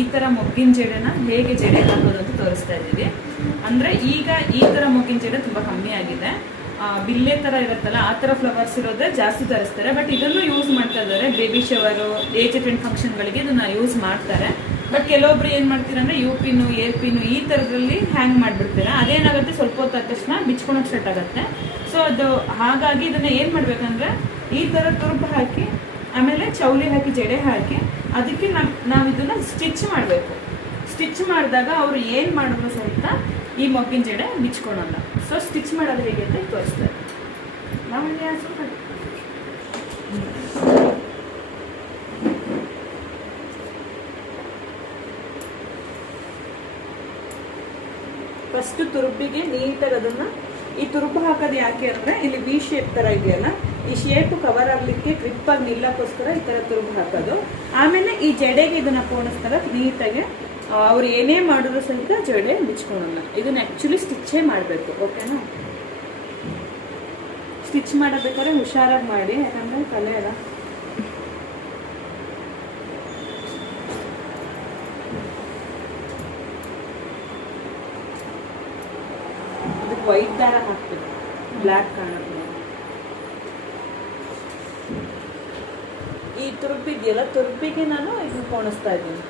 ಈ ತರ ಮೊಗ್ಗಿನ ಜಡೆನ ಹೇಗೆ ಜಡೆ ಹಾಕೋದು ಅಂತ ತೋರಿಸ್ತಾ ಇದ್ದೀವಿ. ಅಂದ್ರೆ ಈಗ ಈ ತರ ಮೊಗ್ಗಿನ ಜಡೆ ತುಂಬಾ ಕಮ್ಮಿ ಆಗಿದೆ. ಬಿಲ್ಲೆ ತರ ಇರುತ್ತಲ್ಲ, ಆ ತರ ಫ್ಲವರ್ಸ್ ಇರೋದೇ ಜಾಸ್ತಿ ತರಿಸ್ತಾರೆ. ಬಟ್ ಇದನ್ನು ಯೂಸ್ ಮಾಡ್ತಾ ಇದ್ದಾರೆ. ಬೇಬಿ ಶವರು ಏಜ್ ಅಟೆಂಡ್ ಫಂಕ್ಷನ್ಗಳಿಗೆ ಇದನ್ನ ಯೂಸ್ ಮಾಡ್ತಾರೆ. ಬಟ್ ಕೆಲವೊಬ್ರು ಏನು ಮಾಡ್ತೀರಾ ಅಂದ್ರೆ ಯು ಪಿನ್ನು ಏರ್ ಪಿನ್ನು ಈ ತರದಲ್ಲಿ ಹ್ಯಾಂಗ್ ಮಾಡಿಬಿಡ್ತಾರೆ. ಅದೇನಾಗುತ್ತೆ? ಸ್ವಲ್ಪ ಹೊತ್ತಾದ ತಕ್ಷಣ ಬಿಚ್ಕೊಳಕ್ಕೆ ಸ್ಟಾರ್ಟ್ ಆಗುತ್ತೆ. ಸೊ ಅದು ಹಾಗಾಗಿ ಇದನ್ನ ಏನು ಮಾಡ್ಬೇಕಂದ್ರೆ, ಈ ತರ ತುರ್ಬು ಹಾಕಿ, ಆಮೇಲೆ ಚೌಲಿ ಹಾಕಿ, ಜಡೆ ಹಾಕಿ ಅದಕ್ಕೆ ನಾವು ನಾವು ಇದನ್ನ ಸ್ಟಿಚ್ ಮಾಡಬೇಕು. ಸ್ಟಿಚ್ ಮಾಡಿದಾಗ ಅವರು ಏನು ಮಾಡಿದ್ರು ಸಹಿತ ಈ ಮಗ್ಗಿನ ಜಡೆ ಬಿಚ್ಕೊಳಲ್ಲ. ಸೊ ಸ್ಟಿಚ್ ಮಾಡೋದು ಹೇಗೆ ಅಂತ ತೋರಿಸ್ತಾರೆ ನಾವು ಸ್ವಲ್ಪ ಫಸ್ಟ್ ತುರುಬಿಗೆ ನೀಟಾಗಿ ಅದನ್ನ ಈ ತುರುಪು ಹಾಕೋದು ಯಾಕೆ ಅಂದ್ರೆ ಇಲ್ಲಿ ವಿ ಶೇಪ್ ತರ ಇದೆಯಲ್ಲ ಈ ಶೇಪ್ ಕವರ್ ಆಗಲಿಕ್ಕೆ ಗ್ರಿಪ್ ನಿಲ್ಲಕ್ಕೋಸ್ಕರ ಈ ತರ ತುರುಗಿ ಹಾಕೋದು. ಆಮೇಲೆ ಈ ಜಡೆಗೆ ಇದನ್ನ ಪೋಣಿಸ್ತಾರೆ, ನೀಟಾಗಿ ಅವ್ರು ಏನೇ ಮಾಡಿದ್ರು ಸಹಿತ ಜಡೆ ಬಿಚ್ಕೊಳಲ್ಲ ಇದನ್ನ ಆಕ್ಚುಲಿ ಸ್ಟಿಚ್ಚೇ ಮಾಡಬೇಕು ಓಕೆನಾ ಸ್ಟಿಚ್ ಮಾಡಬೇಕಾದ್ರೆ ಹುಷಾರಾಗಿ ಮಾಡಿ, ಯಾಕಂದ್ರೆ ತಲೆ ಅಲ್ಲ ವೈಟ್ ದಾರ ಹಾಕ್ಬೇಕು. ಬ್ಲ್ಯಾಕ್ ಕಾಣುತ್ತೆ. ಈ ತುರುಪಿದೆಯಲ್ಲ ತುರ್ಪಿಗೆ ನಾನು ಇದನ್ನ ಕೋಣಿಸ್ತಾ ಇದ್ದೀನಿ.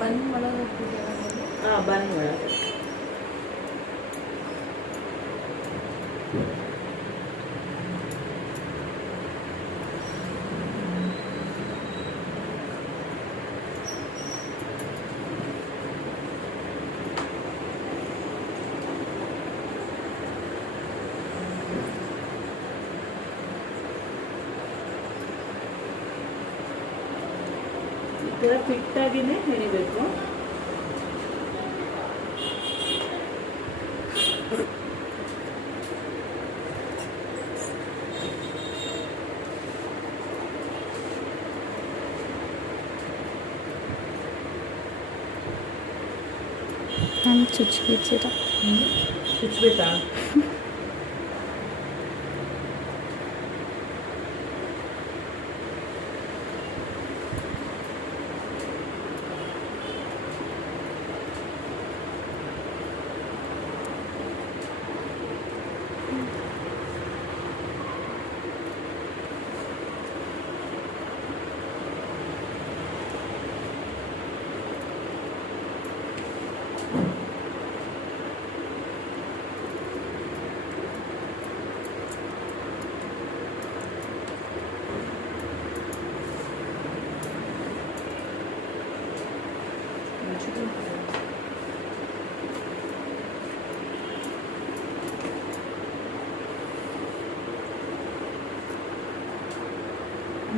ಬಂದ್ ಒಳಗೆ ಹಾಂ ಹಾ ಬನ್ ಒಳಗೆ ಈ ಥರ ಫಿಟ್ ಆಗಿನೇ ಹೆಣಿಬೇಕು ನಾನು ಚುಚ್ಚಿಬಿಚ್ಚಿರ ಚುಚ್ಬೇಕಾ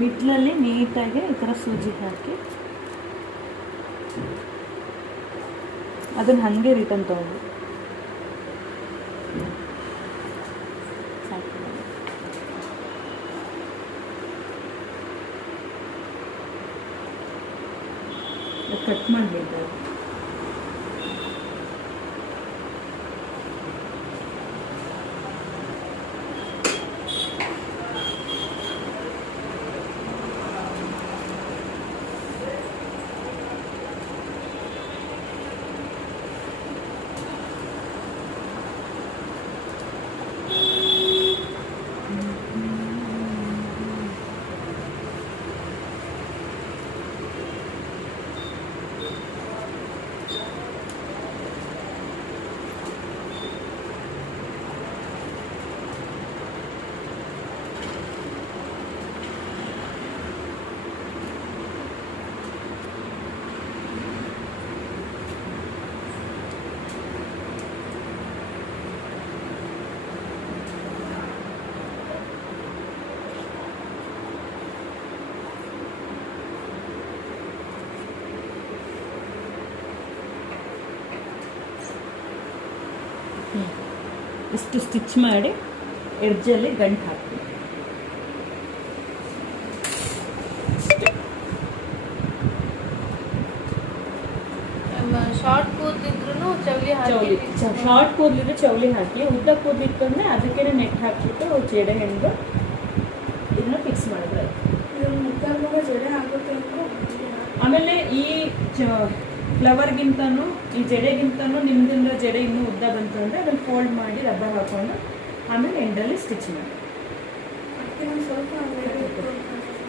ಮಿಡ್ಲಲ್ಲಿ ನೀಟಾಗಿ ಈ ಥರ ಸೂಜಿ ಹಾಕಿ. ಅದನ್ನು ಹಾಗೆ ರಿಟರ್ನ್ ತಗೊಂಡು ಕಟ್ ಮಾಡಬೇಕು. ಇಷ್ಟು ಸ್ಟಿಚ್ ಮಾಡಿ ಎಡ್ಜಲ್ಲಿ ಗಂಟು ಹಾಕ್ತೀನಿ. ಶಾರ್ಟ್ ಕೂದಲಿದ್ರು ಚೌಲಿ ಶಾರ್ಟ್ ಕೂದಲಿದ್ರೆ ಚೌಲಿ ಹಾಕಿ ಉದ್ದ ಕೂದಲಿತ್ತು ಅಂದರೆ ಅದಕ್ಕೆ ನೆಟ್ ಹಾಕಿಬಿಟ್ಟು ಜಡೆ ಹೆಣ್ಣು ಇದನ್ನ ಫಿಕ್ಸ್ ಮಾಡಿದ್ರೆ ಆಮೇಲೆ ಈ ಫ್ಲವರ್ಗಿಂತನೂ ಈ ಜಡೆಗಿಂತನೂ ನಿಮ್ದಿಂದ ಜಡೆ ಇನ್ನೂ ಉದ್ದ ಬಂತು ಅಂದರೆ ಅದನ್ನು ಫೋಲ್ಡ್ ಮಾಡಿ ರಬ್ಬರ್ ಹಾಕೊಂಡು ಆಮೇಲೆ ಎಂಡಲ್ಲಿ ಸ್ಟಿಚ್ ಮಾಡಿ. ಸ್ವಲ್ಪ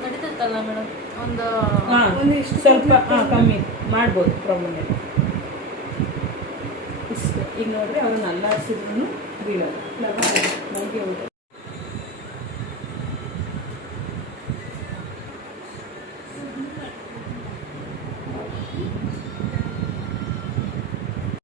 ನಡೀತೈತಲ್ಲ ಮೇಡಮ್? ಒಂದು ಹಾಂ ಒಂದು ಇಷ್ಟು ಸ್ವಲ್ಪ ಹಾಂ ಕಮ್ಮಿ ಮಾಡ್ಬೋದು ಪ್ರಾಬ್ಲಮ್ ಇಲ್ಲ. ಇಷ್ಟು. ಈಗ ನೋಡ್ರಿ ಅವ್ರನ್ನ ಅಲ್ಲಾಡ್ಸಿದ್ರು ಬೀಳೋದು ಫ್ಲವರ್ ಮೈಗೆ ಹೋಗುತ್ತೆ